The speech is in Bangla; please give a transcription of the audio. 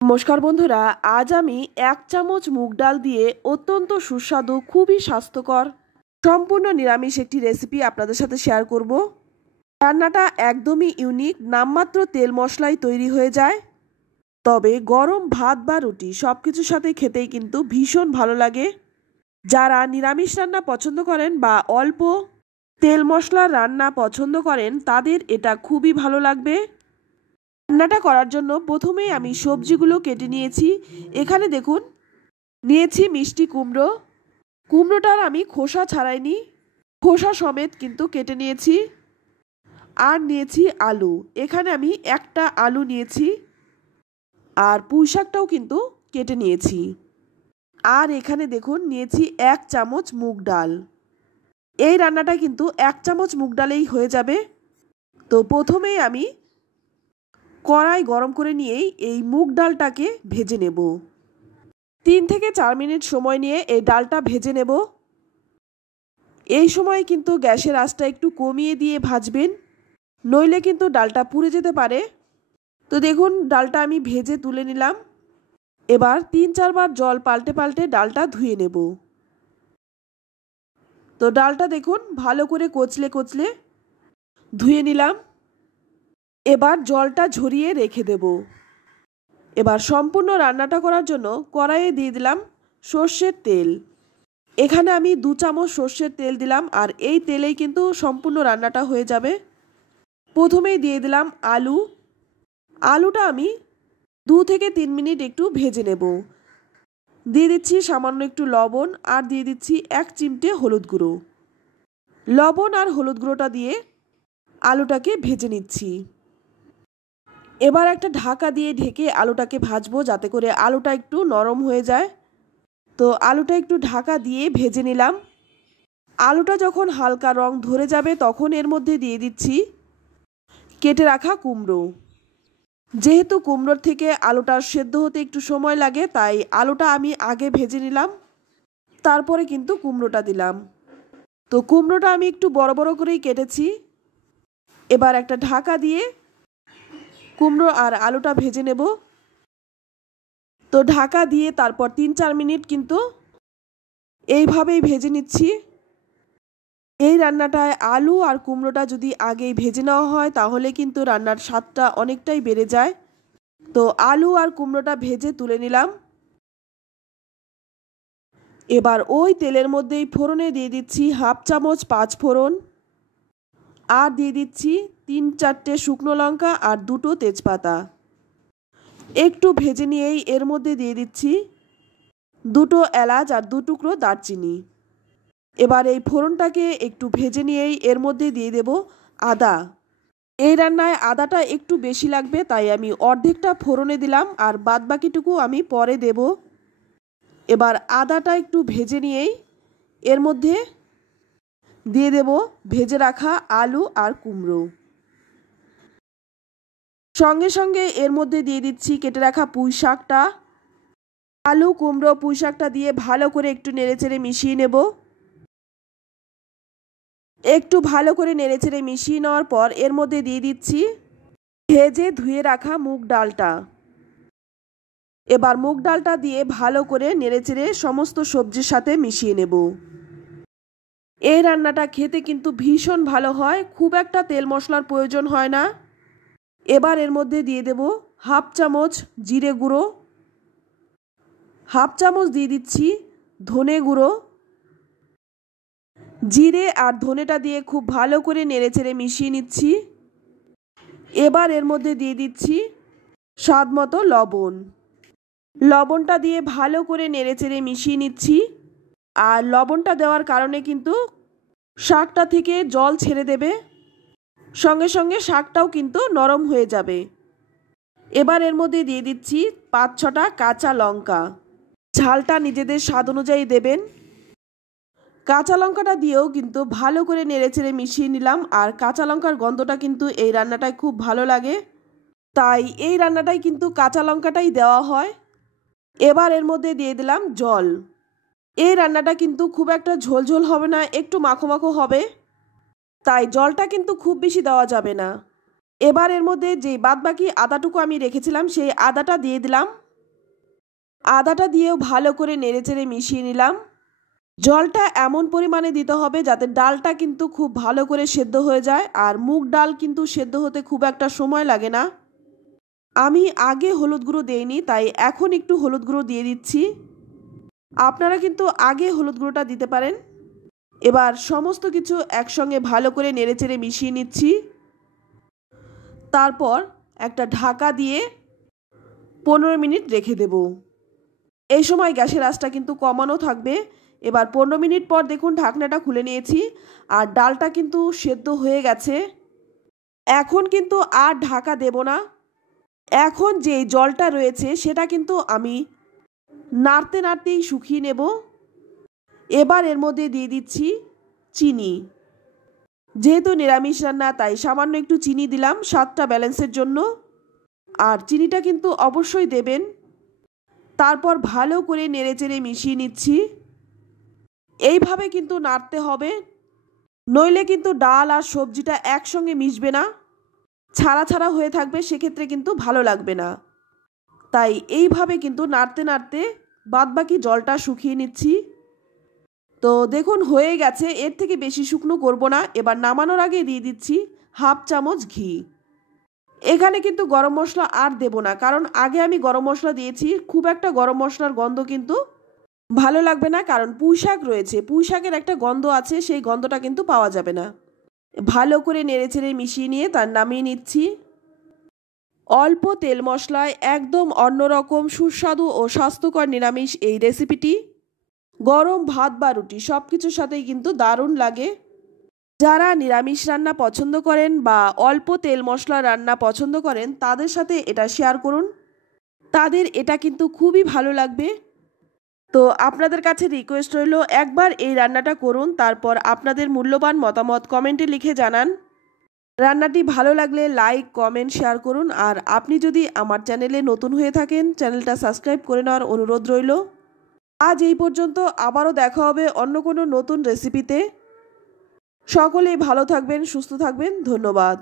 নমস্কার বন্ধুরা, আজ আমি 1 চামচ মুগ ডাল দিয়ে অত্যন্ত সুস্বাদু, খুবই স্বাস্থ্যকর, সম্পূর্ণ নিরামিষ একটি রেসিপি আপনাদের সাথে শেয়ার করব। রান্নাটা একদমই ইউনিক, নামমাত্র তেল মশলায় তৈরি হয়ে যায়, তবে গরম ভাত বা রুটি সব কিছুর সাথে খেতেই কিন্তু ভীষণ ভালো লাগে। যারা নিরামিষ রান্না পছন্দ করেন বা অল্প তেল মশলার রান্না পছন্দ করেন তাদের এটা খুবই ভালো লাগবে। রান্নাটা করার জন্য প্রথমেই আমি সবজিগুলো কেটে নিয়েছি। এখানে দেখুন, নিয়েছি মিষ্টি কুমড়ো। কুমড়োটার আমি খোসা ছাড়াইনি, খোসা সমেত কিন্তু কেটে নিয়েছি। আর নিয়েছি আলু, এখানে আমি একটা আলু নিয়েছি। আর পুঁই শাকটাও কিন্তু কেটে নিয়েছি। আর এখানে দেখুন নিয়েছি 1 চামচ মুগ ডাল। এই রান্নাটা কিন্তু 1 চামচ মুগ ডালেই হয়ে যাবে। তো প্রথমেই আমি কড়াই গরম করে নিয়েই এই মুগ ডালটাকে ভেজে নেব। 3 থেকে 4 মিনিট সময় নিয়ে এই ডালটা ভেজে নেব। এই সময় কিন্তু গ্যাসের আঁচটা একটু কমিয়ে দিয়ে ভাজবেন, নইলে কিন্তু ডালটা পুড়ে যেতে পারে। তো দেখুন, ডালটা আমি ভেজে তুলে নিলাম। এবার 3-4 বার জল পাল্টে পাল্টে ডালটা ধুয়ে নেব। তো ডালটা দেখুন ভালো করে কচলে কচলে ধুয়ে নিলাম। এবার জলটা ঝরিয়ে রেখে দেব। এবার সম্পূর্ণ রান্নাটা করার জন্য কড়াইয়ে দিয়ে দিলাম সর্ষের তেল। এখানে আমি 2 চামচ সর্ষের তেল দিলাম, আর এই তেলেই কিন্তু সম্পূর্ণ রান্নাটা হয়ে যাবে। প্রথমেই দিয়ে দিলাম আলু। আলুটা আমি 2 থেকে 3 মিনিট একটু ভেজে নেব। দিয়ে দিচ্ছি সামান্য একটু লবণ, আর দিয়ে দিচ্ছি 1 চিমটে হলুদ গুঁড়ো। লবণ আর হলুদ গুঁড়োটা দিয়ে আলুটাকে ভেজে নিচ্ছি। এবার একটা ঢাকা দিয়ে ঢেকে আলুটাকে ভাজবো, যাতে করে আলুটা একটু নরম হয়ে যায়। তো আলুটা একটু ঢাকা দিয়ে ভেজে নিলাম। আলুটা যখন হালকা রং ধরে যাবে তখন এর মধ্যে দিয়ে দিচ্ছি কেটে রাখা কুমড়ো। যেহেতু কুমড়োর থেকে আলুটা সেদ্ধ হতে একটু সময় লাগে, তাই আলুটা আমি আগে ভেজে নিলাম, তারপরে কিন্তু কুমড়োটা দিলাম। তো কুমড়োটা আমি একটু বড় বড় করেই কেটেছি। এবার একটা ঢাকা দিয়ে কুমড়ো আর আলুটা ভেজে নেব। তো ঢাকা দিয়ে তারপর 3-4 মিনিট কিন্তু এইভাবেই ভেজে নিচ্ছি। এই রান্নাটায় আলু আর কুমড়োটা যদি আগেই ভেজে নেওয়া হয় তাহলে কিন্তু রান্নার স্বাদটা অনেকটাই বেড়ে যায়। তো আলু আর কুমড়োটা ভেজে তুলে নিলাম। এবার ওই তেলের মধ্যেই ফোড়নে দিয়ে দিচ্ছি 1/2 চামচ 5 ফোড়ন, আর দিয়ে দিচ্ছি 3-4টে শুকনো লঙ্কা আর 2টো তেজপাতা। একটু ভেজে নিয়েই এর মধ্যে দিয়ে দিচ্ছি 2টো এলাচ আর 2 টুকরো দারচিনি। এবার এই ফোড়নটাকে একটু ভেজে নিয়েই এর মধ্যে দিয়ে দেব আদা। এই রান্নায় আদাটা একটু বেশি লাগবে, তাই আমি অর্ধেকটা ফোড়নে দিলাম, আর বাদবাকিটুকু আমি পরে দেব। এবার আদাটা একটু ভেজে নিয়েই এর মধ্যে দিয়ে দেব ভেজে রাখা আলু আর কুমড়ো। সঙ্গে সঙ্গে এর মধ্যে দিয়ে দিচ্ছি কেটে রাখা পুঁই শাকটা। আলু, কুমড়ো, পুঁই শাকটা দিয়ে ভালো করে একটু নেড়েচেড়ে মিশিয়ে নেব। একটু ভালো করে নেড়েচেড়ে মিশিয়ে নেওয়ার পর এর মধ্যে দিয়ে দিচ্ছি ভেজে ধুয়ে রাখা মুগ ডালটা। এবার মুগ ডালটা দিয়ে ভালো করে নেড়েচেড়ে সমস্ত সবজির সাথে মিশিয়ে নেব। এই রান্নাটা খেতে কিন্তু ভীষণ ভালো হয়, খুব একটা তেল মশলার প্রয়োজন হয় না। এবার এর মধ্যে দিয়ে দেব 1/2 চামচ জিরে গুঁড়ো, 1/2 চামচ দিয়ে দিচ্ছি ধনে গুঁড়ো। জিরে আর ধনেটা দিয়ে খুব ভালো করে নেড়েচেড়ে মিশিয়ে নিচ্ছি। এবার এর মধ্যে দিয়ে দিচ্ছি স্বাদ মতো লবণ। লবণটা দিয়ে ভালো করে নেড়েচেড়ে মিশিয়ে নিচ্ছি। আর লবণটা দেওয়ার কারণে কিন্তু শাকটা থেকে জল ছেড়ে দেবে, সঙ্গে সঙ্গে শাকটাও কিন্তু নরম হয়ে যাবে। এবার এর মধ্যে দিয়ে দিচ্ছি 5-6টা কাঁচা লঙ্কা। ঝালটা নিজেদের স্বাদ অনুযায়ী দেবেন। কাঁচা লঙ্কাটা দিয়েও কিন্তু ভালো করে নেড়েচেড়ে মিশিয়ে নিলাম। আর কাঁচা লঙ্কার গন্ধটা কিন্তু এই রান্নাটায় খুব ভালো লাগে, তাই এই রান্নাটায় কিন্তু কাঁচা লঙ্কাটাই দেওয়া হয়। এবার এর মধ্যে দিয়ে দিলাম জল। এই রান্নাটা কিন্তু খুব একটা ঝোলঝোল হবে না, একটু মাখো মাখো হবে, তাই জলটা কিন্তু খুব বেশি দেওয়া যাবে না। এবার এর মধ্যে যে বাদবাকি আদাটুকু আমি রেখেছিলাম সেই আদাটা দিয়ে দিলাম। আদাটা দিয়েও ভালো করে নেড়েচেড়ে মিশিয়ে নিলাম। জলটা এমন পরিমাণে দিতে হবে যাতে ডালটা কিন্তু খুব ভালো করে সেদ্ধ হয়ে যায়, আর মুগ ডাল কিন্তু সেদ্ধ হতে খুব একটা সময় লাগে না। আমি আগে হলুদ গুঁড়ো দেইনি, তাই এখন একটু হলুদ গুঁড়ো দিয়ে দিচ্ছি। আপনারা কিন্তু আগে হলুদ গুঁড়োটা দিতে পারেন। এবার সমস্ত কিছু একসঙ্গে ভালো করে নেড়েচেড়ে মিশিয়ে নিচ্ছি। তারপর একটা ঢাকা দিয়ে 15 মিনিট রেখে দেব। এই সময় গ্যাসের আঁচটা কিন্তু কমানো থাকবে। এবার 15 মিনিট পর দেখুন ঢাকনাটা খুলে নিয়েছি, আর ডালটা কিন্তু সেদ্ধ হয়ে গেছে। এখন কিন্তু আর ঢাকা দেব না। এখন যে জলটা রয়েছে সেটা কিন্তু আমি নাড়তে নাড়তেই শুকিয়ে নেব। এবার এর মধ্যে দিয়ে দিচ্ছি চিনি। যেহেতু নিরামিষ রান্না তাই সামান্য একটু চিনি দিলাম স্বাদটা ব্যালেন্সের জন্য, আর চিনিটা কিন্তু অবশ্যই দেবেন। তারপর ভালো করে নেড়েচেড়ে মিশিয়ে নিচ্ছি। এইভাবে কিন্তু নাড়তে হবে, নইলে কিন্তু ডাল আর সবজিটা একসঙ্গে মিশবে না, ছাড়া ছাড়া হয়ে থাকবে, সেক্ষেত্রে কিন্তু ভালো লাগবে না। তাই এইভাবে কিন্তু নাড়তে নাড়তে বাদবাকি জলটা শুকিয়ে নিচ্ছি। তো দেখুন হয়ে গেছে, এর থেকে বেশি শুকনো করব না। এবার নামানোর আগে দিয়ে দিচ্ছি হাফ চামচ ঘি। এখানে কিন্তু গরম মশলা আর দেব না, কারণ আগে আমি গরম মশলা দিয়েছি। খুব একটা গরম মশলার গন্ধ কিন্তু ভালো লাগবে না, কারণ পুঁই শাক রয়েছে, পুঁই শাকের একটা গন্ধ আছে, সেই গন্ধটা কিন্তু পাওয়া যাবে না। ভালো করে নেড়েচেড়ে মিশিয়ে নিয়ে তার নামিয়ে নিচ্ছি। অল্প তেল মশলায় একদম অন্যরকম সুস্বাদু ও স্বাস্থ্যকর নিরামিষ এই রেসিপিটি গরম ভাত বা রুটি সব কিছুর সাথেই কিন্তু দারুণ লাগে। যারা নিরামিষ রান্না পছন্দ করেন বা অল্প তেল মশলা রান্না পছন্দ করেন তাদের সাথে এটা শেয়ার করুন, তাদের এটা কিন্তু খুবই ভালো লাগবে। তো আপনাদের কাছে রিকোয়েস্ট রইল একবার এই রান্নাটা করুন, তারপর আপনাদের মূল্যবান মতামত কমেন্টে লিখে জানান। রান্নাটি ভালো লাগলে লাইক কমেন্ট শেয়ার করুন, আর আপনি যদি আমার চ্যানেলে নতুন হয়ে থাকেন চ্যানেলটা সাবস্ক্রাইব করে নেওয়ার অনুরোধ রইল। আজ এই পর্যন্ত, আবারও দেখা হবে অন্য কোনো নতুন রেসিপিতে। সকলেই ভালো থাকবেন, সুস্থ থাকবেন। ধন্যবাদ।